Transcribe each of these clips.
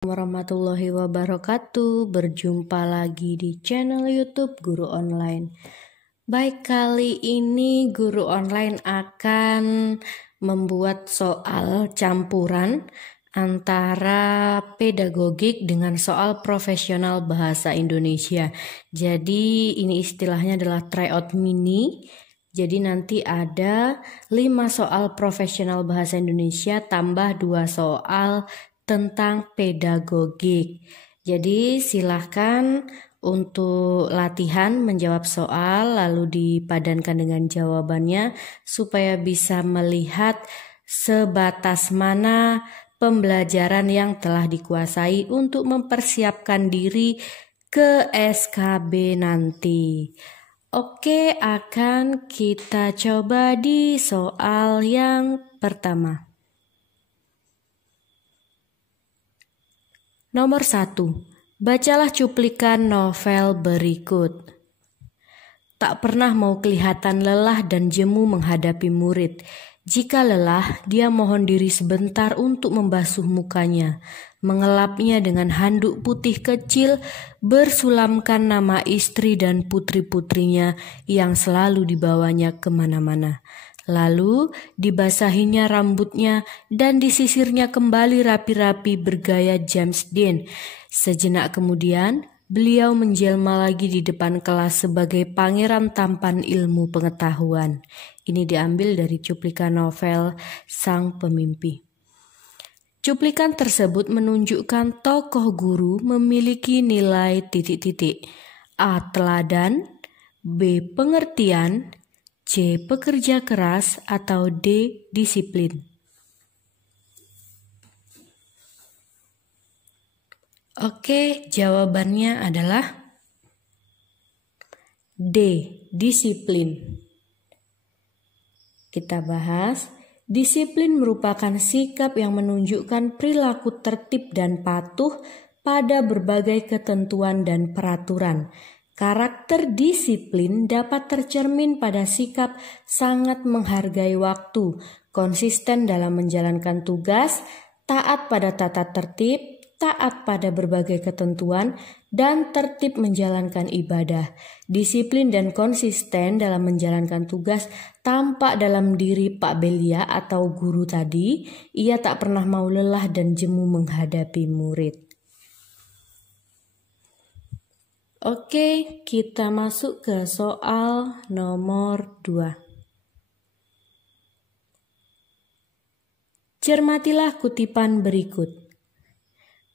Warahmatullahi wabarakatuh. Berjumpa lagi di channel YouTube Guru Online. Baik, kali ini Guru Online akan membuat soal campuran antara pedagogik dengan soal profesional bahasa Indonesia. Jadi ini istilahnya adalah tryout mini. Jadi nanti ada 5 soal profesional bahasa Indonesia tambah 2 soal tentang pedagogik. Jadi silahkan untuk latihan menjawab soal lalu dipadankan dengan jawabannya supaya bisa melihat sebatas mana pembelajaran yang telah dikuasai untuk mempersiapkan diri ke SKB nanti. Oke, akan kita coba di soal yang pertama. Nomor 1. Bacalah cuplikan novel berikut. Tak pernah mau kelihatan lelah dan jemu menghadapi murid. Jika lelah, dia mohon diri sebentar untuk membasuh mukanya, mengelapnya dengan handuk putih kecil, bersulamkan nama istri dan putri-putrinya yang selalu dibawanya kemana-mana. Lalu dibasahinya rambutnya dan disisirnya kembali rapi-rapi bergaya James Dean. Sejenak kemudian, beliau menjelma lagi di depan kelas sebagai pangeran tampan ilmu pengetahuan. Ini diambil dari cuplikan novel Sang Pemimpi. Cuplikan tersebut menunjukkan tokoh guru memiliki nilai titik-titik. A. Teladan, B. Pengertian, C. Pekerja keras, atau D. Disiplin. Oke, jawabannya adalah D. Disiplin. Kita bahas, disiplin merupakan sikap yang menunjukkan perilaku tertib dan patuh pada berbagai ketentuan dan peraturan. Karakter disiplin dapat tercermin pada sikap sangat menghargai waktu, konsisten dalam menjalankan tugas, taat pada tata tertib, taat pada berbagai ketentuan, dan tertib menjalankan ibadah. Disiplin dan konsisten dalam menjalankan tugas tampak dalam diri Pak Belia atau guru tadi. Ia tak pernah mau lelah dan jemu menghadapi murid. Oke, kita masuk ke soal nomor 2. Cermatilah kutipan berikut.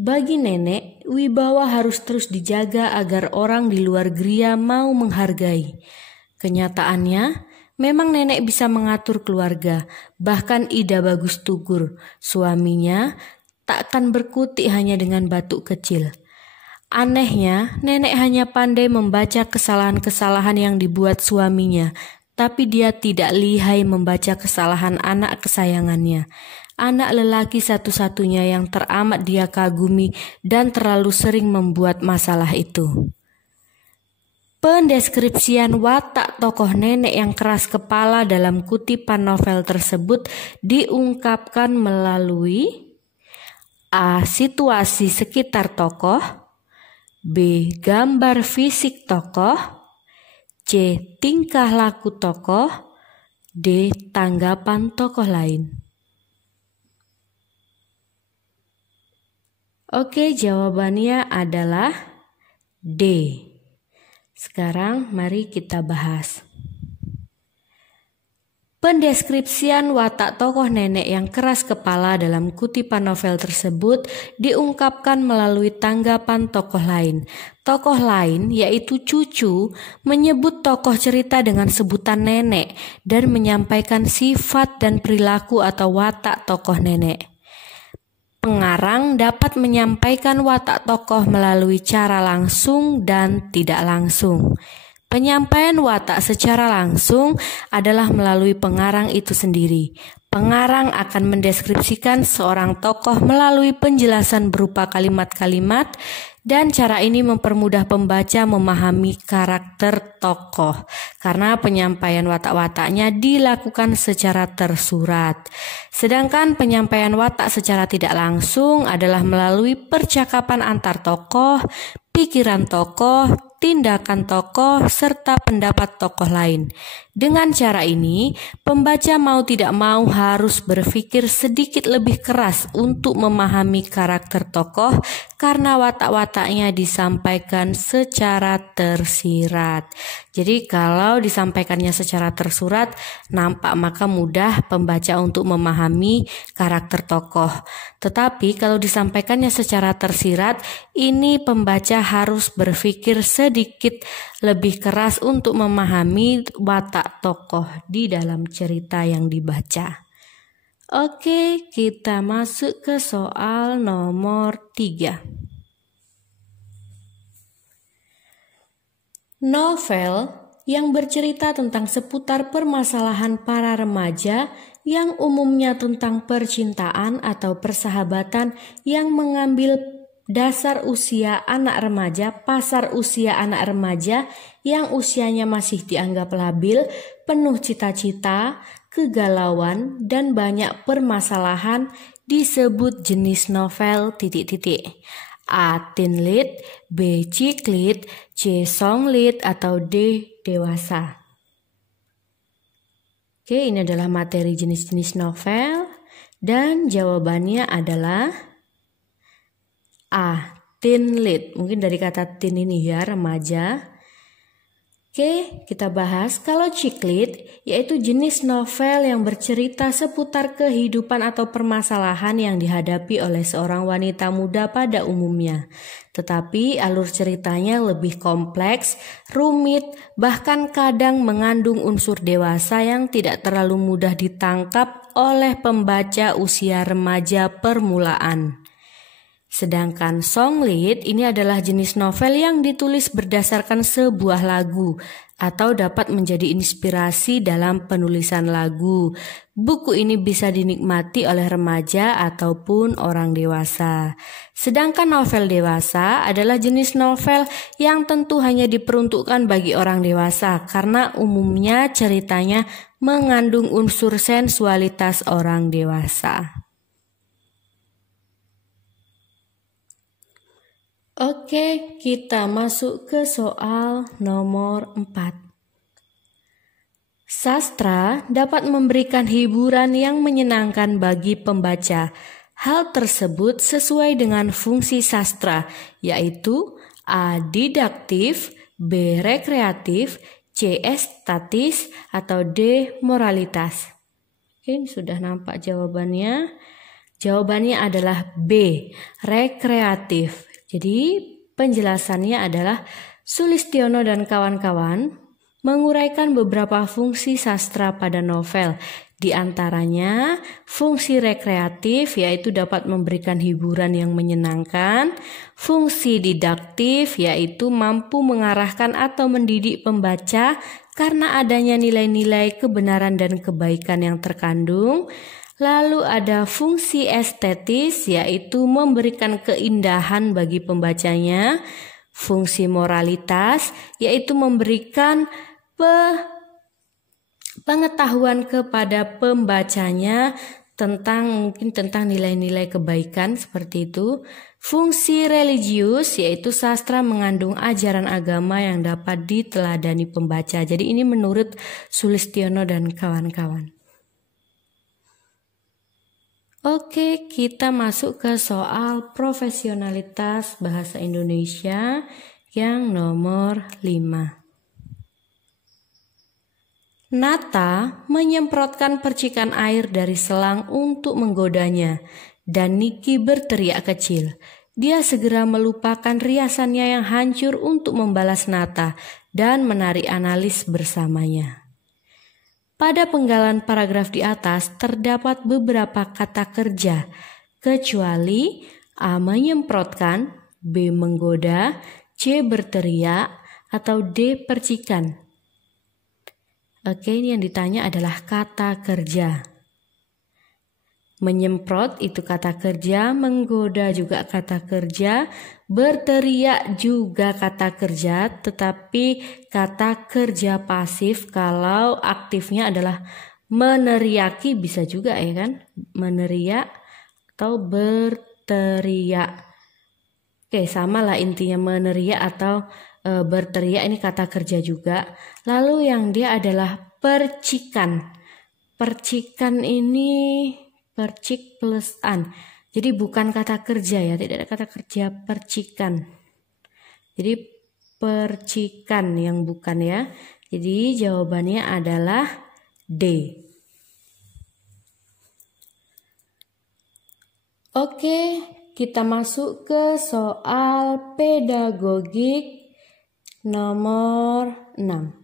Bagi nenek, wibawa harus terus dijaga agar orang di luar geria mau menghargai. Kenyataannya, memang nenek bisa mengatur keluarga, bahkan Ida Bagus Tugur, suaminya, takkan berkutik hanya dengan batuk kecil. Anehnya, nenek hanya pandai membaca kesalahan-kesalahan yang dibuat suaminya, tapi dia tidak lihai membaca kesalahan anak kesayangannya. Anak lelaki satu-satunya yang teramat dia kagumi dan terlalu sering membuat masalah itu. Pendeskripsian watak tokoh nenek yang keras kepala dalam kutipan novel tersebut diungkapkan melalui A. Situasi sekitar tokoh, B. Gambar fisik tokoh, C. Tingkah laku tokoh, D. Tanggapan tokoh lain. Oke, jawabannya adalah D. Sekarang mari kita bahas. Pendeskripsian watak tokoh nenek yang keras kepala dalam kutipan novel tersebut diungkapkan melalui tanggapan tokoh lain. Tokoh lain, yaitu cucu, menyebut tokoh cerita dengan sebutan nenek dan menyampaikan sifat dan perilaku atau watak tokoh nenek. Pengarang dapat menyampaikan watak tokoh melalui cara langsung dan tidak langsung. Penyampaian watak secara langsung adalah melalui pengarang itu sendiri. Pengarang akan mendeskripsikan seorang tokoh melalui penjelasan berupa kalimat-kalimat Dan cara ini mempermudah pembaca memahami karakter tokoh karena penyampaian watak-wataknya dilakukan secara tersurat. Sedangkan penyampaian watak secara tidak langsung adalah melalui percakapan antar tokoh, pikiran tokoh, tindakan tokoh, serta pendapat tokoh lain. Dengan cara ini, pembaca mau tidak mau harus berpikir sedikit lebih keras untuk memahami karakter tokoh karena watak-wataknya disampaikan secara tersirat. Jadi kalau disampaikannya secara tersurat, nampak maka mudah pembaca untuk memahami karakter tokoh. Tetapi kalau disampaikannya secara tersirat, ini pembaca harus berpikir sedikit lebih keras untuk memahami watak tokoh di dalam cerita yang dibaca. Oke, kita masuk ke soal nomor 3. Novel yang bercerita tentang seputar permasalahan para remaja yang umumnya tentang percintaan atau persahabatan yang mengambil dasar usia anak remaja, pasar usia anak remaja yang usianya masih dianggap labil, penuh cita-cita, kegalauan, dan banyak permasalahan disebut jenis novel ... A. Teen lead, B. Chick lead, C. Song lead, atau D. Dewasa. Oke, ini adalah materi jenis-jenis novel dan jawabannya adalah A. Teen lead. Mungkin dari kata teen ini ya, remaja. Oke, kita bahas kalau chick lead yaitu jenis novel yang bercerita seputar kehidupan atau permasalahan yang dihadapi oleh seorang wanita muda pada umumnya. Tetapi alur ceritanya lebih kompleks, rumit, bahkan kadang mengandung unsur dewasa yang tidak terlalu mudah ditangkap oleh pembaca usia remaja permulaan. Sedangkan song lead ini adalah jenis novel yang ditulis berdasarkan sebuah lagu atau dapat menjadi inspirasi dalam penulisan lagu. Buku ini bisa dinikmati oleh remaja ataupun orang dewasa. Sedangkan novel dewasa adalah jenis novel yang tentu hanya diperuntukkan bagi orang dewasa karena umumnya ceritanya mengandung unsur sensualitas orang dewasa. Oke, kita masuk ke soal nomor 4. Sastra dapat memberikan hiburan yang menyenangkan bagi pembaca. Hal tersebut sesuai dengan fungsi sastra, yaitu A. Didaktif, B. Rekreatif, C. Estetis, atau D. Moralitas. Oke, ini sudah nampak jawabannya. Jawabannya adalah B. Rekreatif. Jadi penjelasannya adalah Sulistiono dan kawan-kawan menguraikan beberapa fungsi sastra pada novel. Di antaranya fungsi rekreatif yaitu dapat memberikan hiburan yang menyenangkan, fungsi didaktif yaitu mampu mengarahkan atau mendidik pembaca karena adanya nilai-nilai kebenaran dan kebaikan yang terkandung. Lalu ada fungsi estetis yaitu memberikan keindahan bagi pembacanya. Fungsi moralitas yaitu memberikan pengetahuan kepada pembacanya tentang nilai-nilai kebaikan seperti itu. Fungsi religius yaitu sastra mengandung ajaran agama yang dapat diteladani pembaca. Jadi ini menurut Sulistiono dan kawan-kawan. Oke, kita masuk ke soal profesionalitas bahasa Indonesia yang nomor 5. Nata menyemprotkan percikan air dari selang untuk menggodanya, dan Niki berteriak kecil. Dia segera melupakan riasannya yang hancur untuk membalas Nata dan menarik analis bersamanya. Pada penggalan paragraf di atas terdapat beberapa kata kerja, kecuali A. menyemprotkan, B. menggoda, C. berteriak, atau D. percikan. Oke, ini yang ditanya adalah kata kerja. Menyemprot itu kata kerja, menggoda juga kata kerja, berteriak juga kata kerja, tetapi kata kerja pasif kalau aktifnya adalah meneriaki bisa juga ya kan, meneriak atau berteriak. Oke, sama lah intinya meneriak atau berteriak ini kata kerja juga. Lalu yang dia adalah percikan. Percikan ini percik plus an. Jadi bukan kata kerja ya, tidak ada kata kerja percikan. Jadi percikan yang bukan ya. Jadi jawabannya adalah D. Oke, kita masuk ke soal pedagogik nomor 6.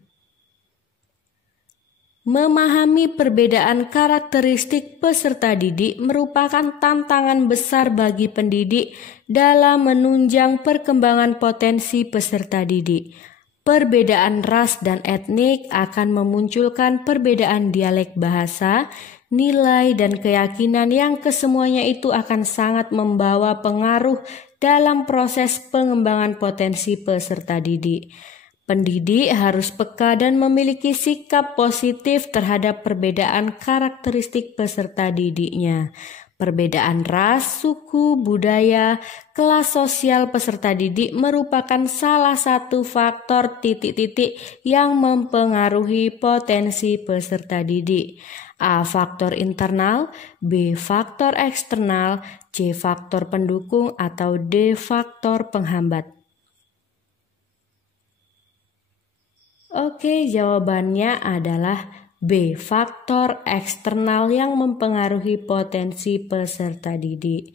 Memahami perbedaan karakteristik peserta didik merupakan tantangan besar bagi pendidik dalam menunjang perkembangan potensi peserta didik. Perbedaan ras dan etnik akan memunculkan perbedaan dialek bahasa, nilai dan keyakinan yang kesemuanya itu akan sangat membawa pengaruh dalam proses pengembangan potensi peserta didik. Pendidik harus peka dan memiliki sikap positif terhadap perbedaan karakteristik peserta didiknya. Perbedaan ras, suku, budaya, kelas sosial peserta didik merupakan salah satu faktor titik-titik yang mempengaruhi potensi peserta didik. A. Faktor internal, B. Faktor eksternal, C. Faktor pendukung, atau D. Faktor penghambat. Oke, jawabannya adalah B. Faktor eksternal yang mempengaruhi potensi peserta didik.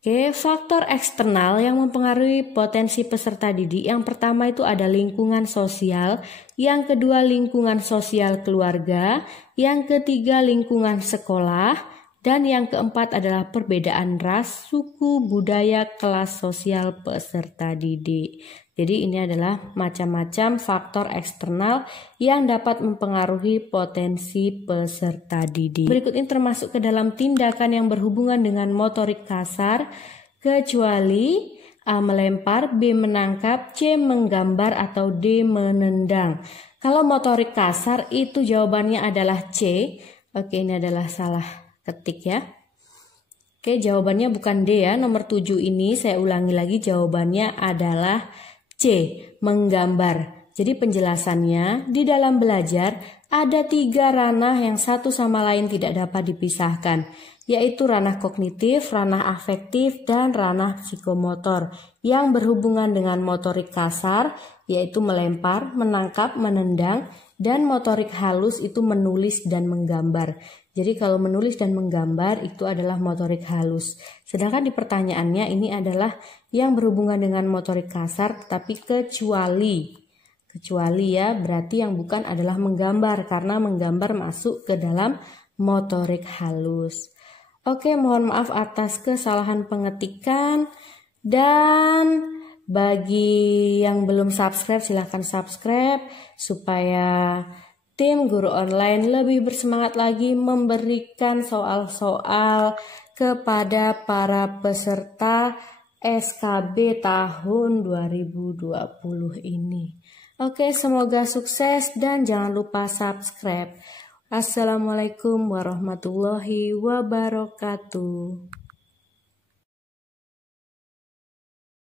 Oke, faktor eksternal yang mempengaruhi potensi peserta didik yang pertama itu ada lingkungan sosial, yang kedua lingkungan sosial keluarga, yang ketiga lingkungan sekolah, dan yang keempat adalah perbedaan ras, suku, budaya, kelas sosial peserta didik. Jadi ini adalah macam-macam faktor eksternal yang dapat mempengaruhi potensi peserta didik. Berikut ini termasuk ke dalam tindakan yang berhubungan dengan motorik kasar, kecuali A. melempar, B. menangkap, C. menggambar, atau D. menendang. Kalau motorik kasar itu jawabannya adalah C. Oke, ini adalah salah ketik ya. Oke, jawabannya bukan D ya. Nomor 7 ini saya ulangi lagi, jawabannya adalah C. menggambar. Jadi penjelasannya, di dalam belajar ada 3 ranah yang satu sama lain tidak dapat dipisahkan, yaitu ranah kognitif, ranah afektif, dan ranah psikomotor yang berhubungan dengan motorik kasar, yaitu melempar, menangkap, menendang, dan motorik halus itu menulis dan menggambar. Jadi kalau menulis dan menggambar itu adalah motorik halus. Sedangkan di pertanyaannya ini adalah yang berhubungan dengan motorik kasar tetapi kecuali ya, berarti yang bukan adalah menggambar karena menggambar masuk ke dalam motorik halus. Oke, mohon maaf atas kesalahan pengetikan, dan bagi yang belum subscribe silahkan subscribe supaya tim guru online lebih bersemangat lagi memberikan soal-soal kepada para peserta SKB tahun 2020 ini. Oke, semoga sukses dan jangan lupa subscribe. Assalamualaikum warahmatullahi wabarakatuh.